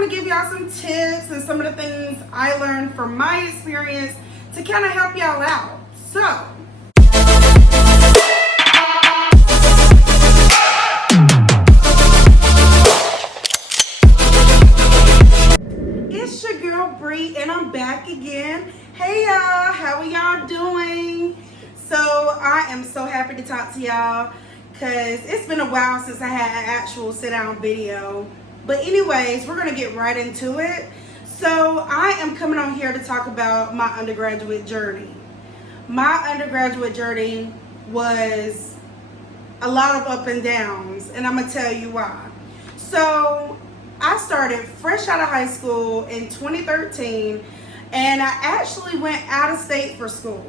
going to give y'all some tips and some of the things I learned from my experience to kind of help y'all out. So, it's your girl Bree, and I'm back again. Hey y'all, how are y'all doing? So I am so happy to talk to y'all because it's been a while since I had an actual sit down video. But anyways, we're gonna get right into it. So I am coming on here to talk about my undergraduate journey. My undergraduate journey was a lot of up and downs, and I'm gonna tell you why. So I started fresh out of high school in 2013, and I actually went out of state for school.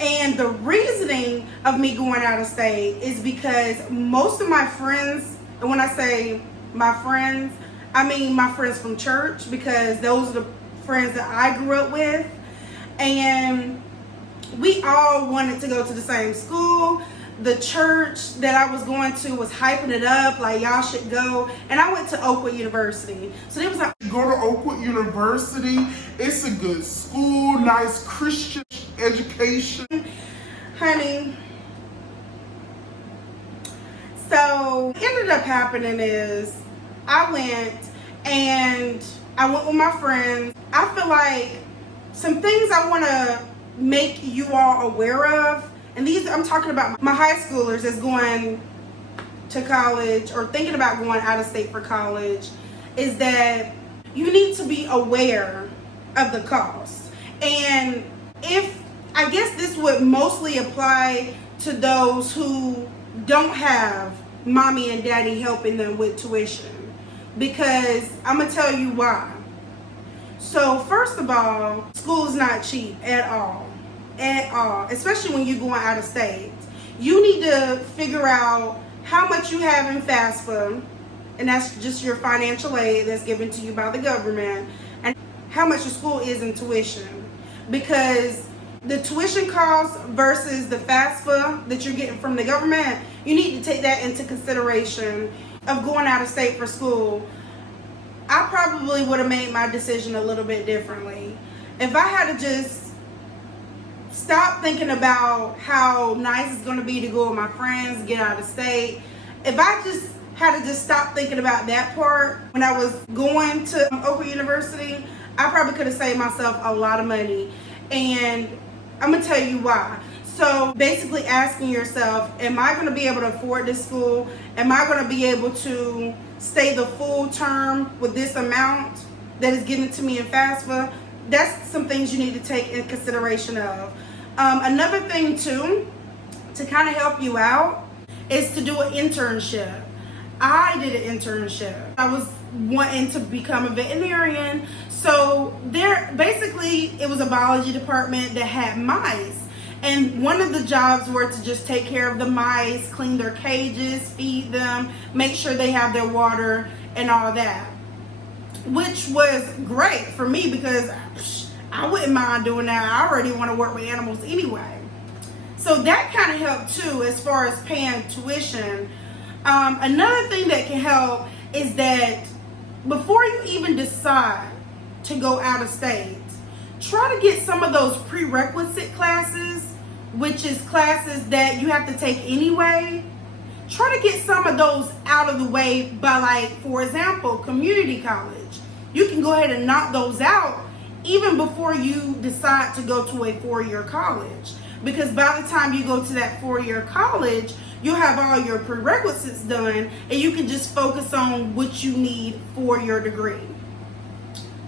And the reasoning of me going out of state is because most of my friends, and when I say my friends, I mean my friends from church, because those are the friends that I grew up with, and we all wanted to go to the same school. The church that I was going to was hyping it up, like y'all should go. And I went to Oakwood University. So it was like, go to Oakwood University. It's a good school, nice Christian education. Honey. So what ended up happening is I went with my friends. I feel like some things I want to make you all aware of. And these, I'm talking about my high schoolers that's going to college or thinking about going out of state for college, is that you need to be aware of the cost. And I guess this would mostly apply to those who don't have mommy and daddy helping them with tuition, because I'm going to tell you why. So first of all, school is not cheap at all. Especially when you're going out of state. You need to figure out how much you have in FAFSA, and that's just your financial aid that's given to you by the government, and how much your school is in tuition. Because the tuition cost versus the FAFSA that you're getting from the government, you need to take that into consideration of going out of state for school. I probably would have made my decision a little bit differently. If I had to just stop thinking about how nice it's going to be to go with my friends, get out of state. If I just had to just stop thinking about that part when I was going to Oakwood University, I probably could have saved myself a lot of money. And I'm going to tell you why. So basically asking yourself, am I going to be able to afford this school? Am I going to be able to stay the full term with this amount that is given to me in FAFSA? That's some things you need to take in consideration of. Another thing too, to kind of help you out, is to do an internship. I did an internship. I was wanting to become a veterinarian. So it was a biology department that had mice. And one of the jobs were to just take care of the mice, clean their cages, feed them, make sure they have their water and all that. Which was great for me because I wouldn't mind doing that. I already want to work with animals anyway. So that kind of helped too as far as paying tuition. Another thing that can help is that before you even decide to go out of state, try to get some of those prerequisite classes, which is classes that you have to take anyway. Try to get some of those out of the way by, like, for example, community college. You can go ahead and knock those out even before you decide to go to a 4-year college. Because by the time you go to that 4-year college, you'll have all your prerequisites done and you can just focus on what you need for your degree.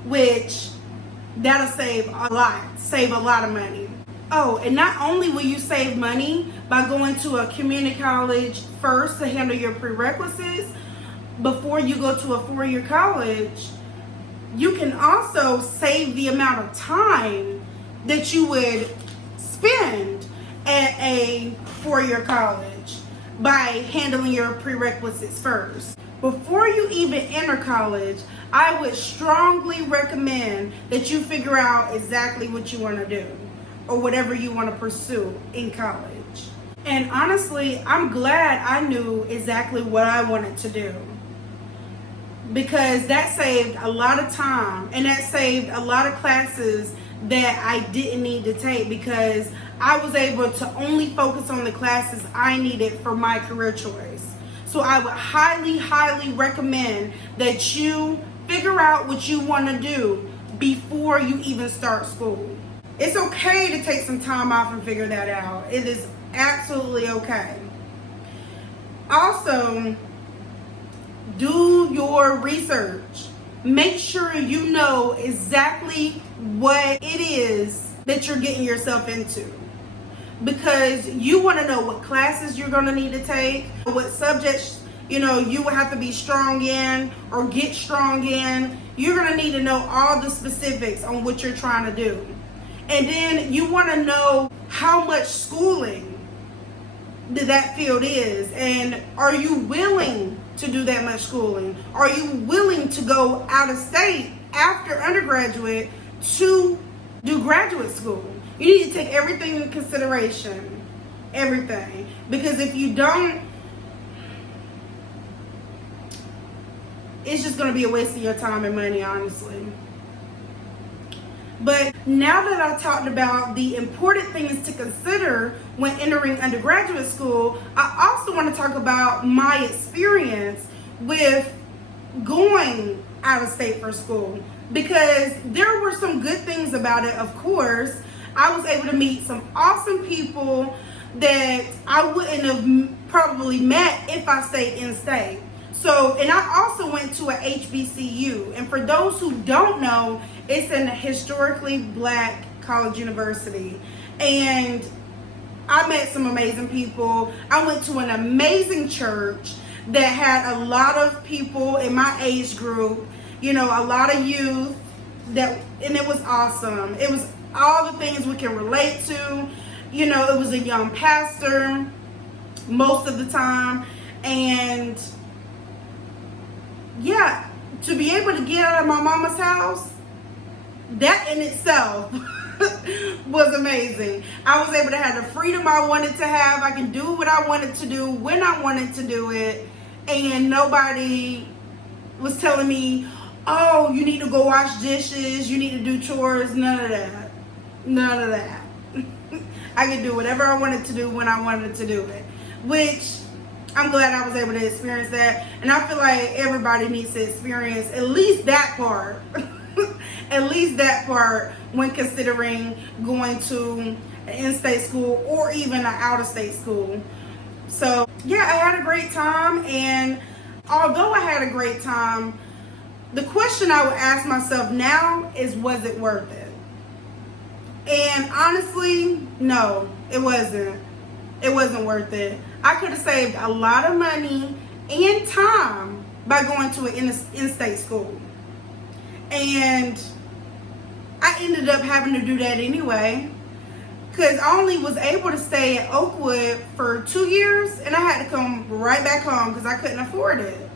Which, that'll save a lot of money. Oh, and not only will you save money by going to a community college first to handle your prerequisites, before you go to a 4-year college, you can also save the amount of time that you would spend at a 4-year college by handling your prerequisites first. Before you even enter college, I would strongly recommend that you figure out exactly what you want to do or whatever you want to pursue in college. And honestly, I'm glad I knew exactly what I wanted to do. because that saved a lot of time, and that saved a lot of classes that I didn't need to take, because I was able to only focus on the classes I needed for my career choice. So I would highly, highly recommend that you figure out what you want to do before you even start school. It's okay to take some time off and figure that out. It is absolutely okay. Also, do your research. Make sure you know exactly what it is that you're getting yourself into, because you want to know what classes you're going to need to take, what subjects you will have to be strong in or get strong in. You're going to need to know all the specifics on what you're trying to do. And then you want to know how much schooling that field is, and are you willing to do that much schooling? Are you willing to go out of state after undergraduate to do graduate school? You need to take everything into consideration. Everything. Because if you don't, it's just going to be a waste of your time and money, honestly. But now that I talked about the important things to consider when entering undergraduate school, I also want to talk about my experience with going out of state for school, because there were some good things about it. Of course, I was able to meet some awesome people that I wouldn't have probably met if I stayed in state. So, and I also went to a HBCU, and for those who don't know, it's an historically black college university, and I met some amazing people. I went to an amazing church that had a lot of people in my age group, a lot of youth, and it was awesome. It was all the things we can relate to. It was a young pastor most of the time, and yeah, to be able to get out of my mama's house, that in itself was amazing. I was able to have the freedom I wanted to have. I can do what I wanted to do when I wanted to do it, and nobody was telling me, oh, you need to go wash dishes, you need to do chores. None of that. None of that. I could do whatever I wanted to do when I wanted to do it, which I'm glad I was able to experience that. And I feel like everybody needs to experience at least that part. At least that part when considering going to an in-state school or even an out-of-state school. So yeah, I had a great time, and although I had a great time, the question I would ask myself now is, was it worth it? And honestly, no, it wasn't. It wasn't worth it. I could have saved a lot of money and time by going to an in-state school. And I ended up having to do that anyway, because I only was able to stay at Oakwood for 2 years, and I had to come right back home because I couldn't afford it.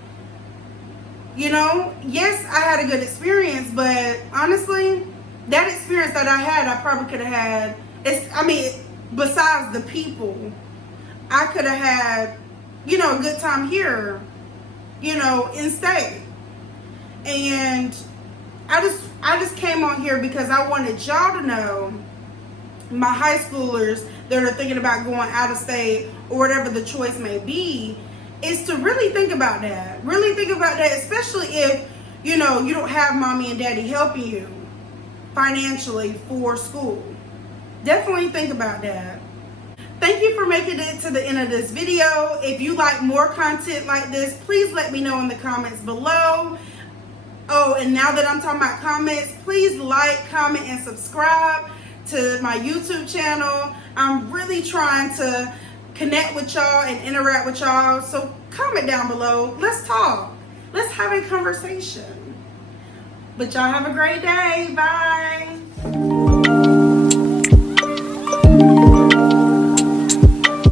Yes, I had a good experience, but honestly, that experience that I had, I probably could have had, besides the people, I could have had, a good time here, in state. And I just came on here because I wanted y'all to know, my high schoolers that are thinking about going out of state or whatever the choice may be, is to really think about that. Really think about that, especially if, you don't have mommy and daddy helping you financially for school. Definitely think about that. Thank you for making it to the end of this video. If you like more content like this, please let me know in the comments below. Oh, and now that I'm talking about comments, please like, comment, and subscribe to my YouTube channel. I'm really trying to connect with y'all and interact with y'all. So comment down below. Let's talk. Let's have a conversation. But y'all have a great day. Bye.